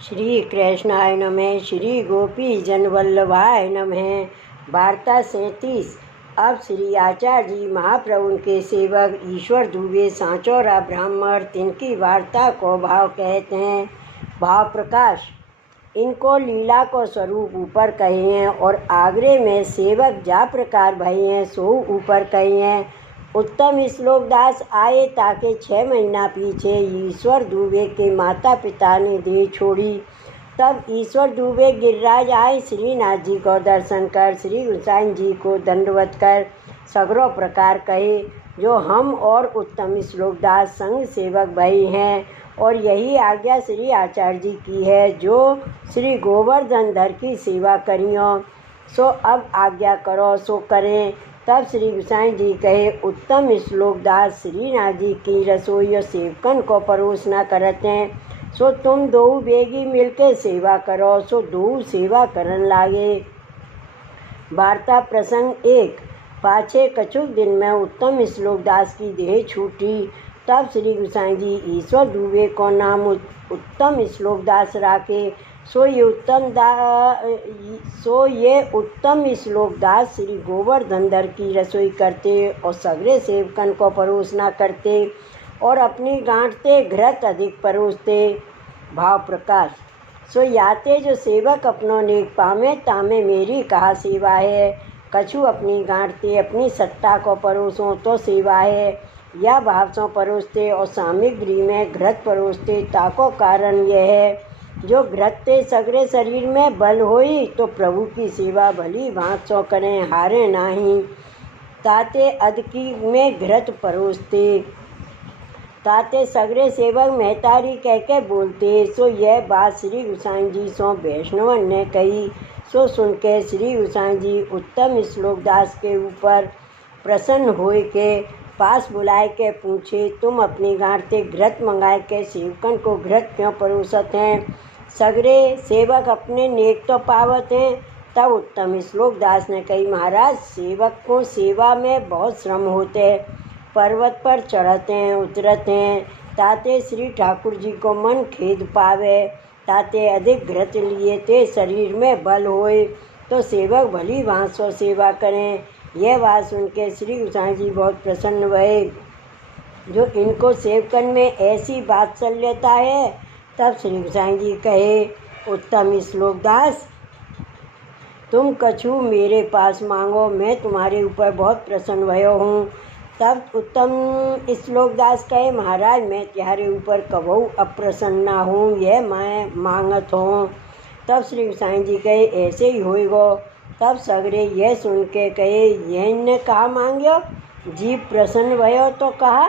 श्री कृष्णाय नमः। श्री गोपी जन वल्लभाय नमः। वार्ता 37। अब श्री आचार्य जी महाप्रभु के सेवक ईश्वर दुबे सांचौरा ब्राह्मण तिनकी वार्ता को भाव कहते हैं। भाव प्रकाश। इनको लीला को स्वरूप ऊपर कहे हैं और आगरे में सेवक जा प्रकार भई हैं सो ऊपर कहे हैं। उत्तम श्लोकदास आए ताके 6 महीना पीछे ईश्वर दुबे के माता पिता ने देह छोड़ी। तब ईश्वर दुबे गिरिराज आए श्रीनाथ जी को दर्शन कर श्री गोसाई जी को दंडवत कर सगरों प्रकार कहे जो हम और उत्तम श्लोकदास संग सेवक भाई हैं और यही आज्ञा श्री आचार्य जी की है जो श्री गोवर्धन धर की सेवा करियो सो अब आज्ञा करो सो करें। तब श्री गोसाई जी कहे उत्तम श्लोकदास श्रीनाथ जी की रसोई सेवकन को परोसना करते हैं सो तुम दो बेगी मिलके सेवा करो सो दो सेवा करन लागे। वार्ता प्रसंग 1। पाछे कछुक दिन में उत्तम श्लोकदास की देह छूटी। तब श्री गोसाई जी ईश्वर दुबे को नाम उत्तम श्लोकदास राखे सो ये उत्तम श्लोकदास श्री गोवर्धन धर की रसोई करते और सगरे सेवकन को परोसना करते और अपनी गांठते घृत अधिक परोसते। भाव प्रकाश। सो याते जो सेवक अपनों ने पामे तामे मेरी कहा सेवा है। कछु अपनी गांठते अपनी सत्ता को परोसों तो सेवा है या भाव से परोसते और सामग्री में घृत परोसते ताको कारण यह है जो घृतते सगरे शरीर में बल होई तो प्रभु की सेवा भली भांत सो करें हारे नाही। ताते अदकी में घृत परोसते ताते सगरे सेवक महतारी कह के बोलते सो यह बात श्री गोसाई जी सो वैष्णवन ने कही सो सुन के श्री गोसाई जी उत्तम श्लोकदास के ऊपर प्रसन्न होए के पास बुलाए के पूछे तुम अपनी गांठते घृत मंगाए के सेवकन को घृत क्यों परोसत हैं। सगरे सेवक अपने नेक तो पावत हैं। तब उत्तम श्लोकदास ने कही महाराज सेवक को सेवा में बहुत श्रम होते हैं। पर्वत पर चढ़ते हैं उतरते हैं ताते श्री ठाकुर जी को मन खेद पावे ताते अधिक घृत लिए ते शरीर में बल होए तो सेवक भली भांसो सेवा करें। यह बात सुन के श्री गोसाई जी बहुत प्रसन्न हुए जो इनको सेवकन में ऐसी वात्सल्यता है। तब श्री गोसाई जी कहे उत्तम श्लोकदास तुम कछु मेरे पास मांगो मैं तुम्हारे ऊपर बहुत प्रसन्न भयो हूँ। तब उत्तम श्लोकदास कहे महाराज मैं तुम्हारे ऊपर कबहू अप्रसन्न ना हूँ यह मैं मांगत हूँ। तब श्री गोसाई जी कहे ऐसे ही होएगो। तब सगरे यह सुन के कहे यह ने कहा मांग्यो जीव प्रसन्न भयो तो कहा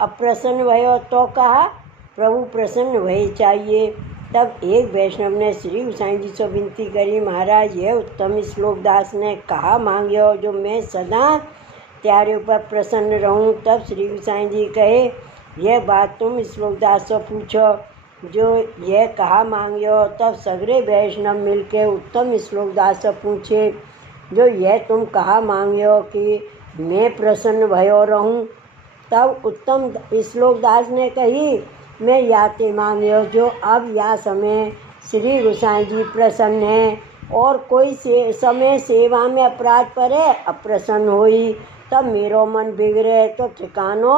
अप्रसन्न भयो तो कहा प्रभु प्रसन्न भय चाहिए। तब एक वैष्णव ने श्री गोसाई जी से विनती करी महाराज यह उत्तम श्लोकदास ने कहा मांग्यो जो मैं सदा त्यारे ऊपर प्रसन्न रहूं। तब श्री गोसाई जी कहे यह बात तुम श्लोकदास से पूछो जो यह कहा मांगियो। तब सगरे वैष्णव मिलके उत्तम श्लोकदास से पूछे जो यह तुम कहा मांगियो कि मैं प्रसन्न भयो रहूं। तब उत्तम श्लोकदास ने कही मैं याते मांगियो जो अब या समय श्री गोसाई जी प्रसन्न हैं और कोई समय सेवा में अपराध परे अप्रसन्न होई तब मेरो मन बिगड़े तो ठिकानो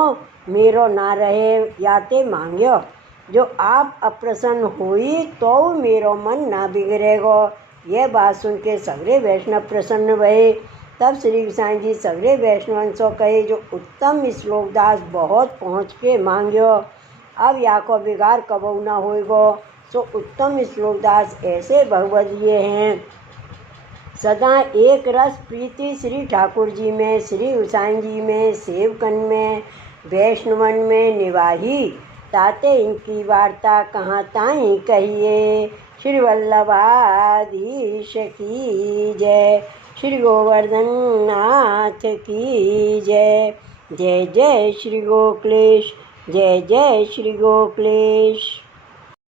मेरो ना रहे याते मांगियो जो आप अप्रसन्न हुई तो मेरो मन ना बिगड़ेगो। यह बात सुन के सगरे वैष्णव प्रसन्न भये। तब श्री गोसाई जी सगरे वैष्णवन सो कहे जो उत्तम श्लोकदास बहुत पहुँच के मांगियो अब या को बिगाड़ कबहू ना होएगो। सो उत्तम श्लोकदास ऐसे भगवदीय हैं सदा एक रस प्रीति श्री ठाकुर जी में श्री गोसाई जी में सेवकन में वैष्णवन में निवाही ताते इनकी वार्ता कहाँ ताई कहिए। श्री वल्लभाधीश की जय। श्री गोवर्धन नाथ की जय। जय जय श्री गोकुलेश। जय जय श्री गोकुलेश।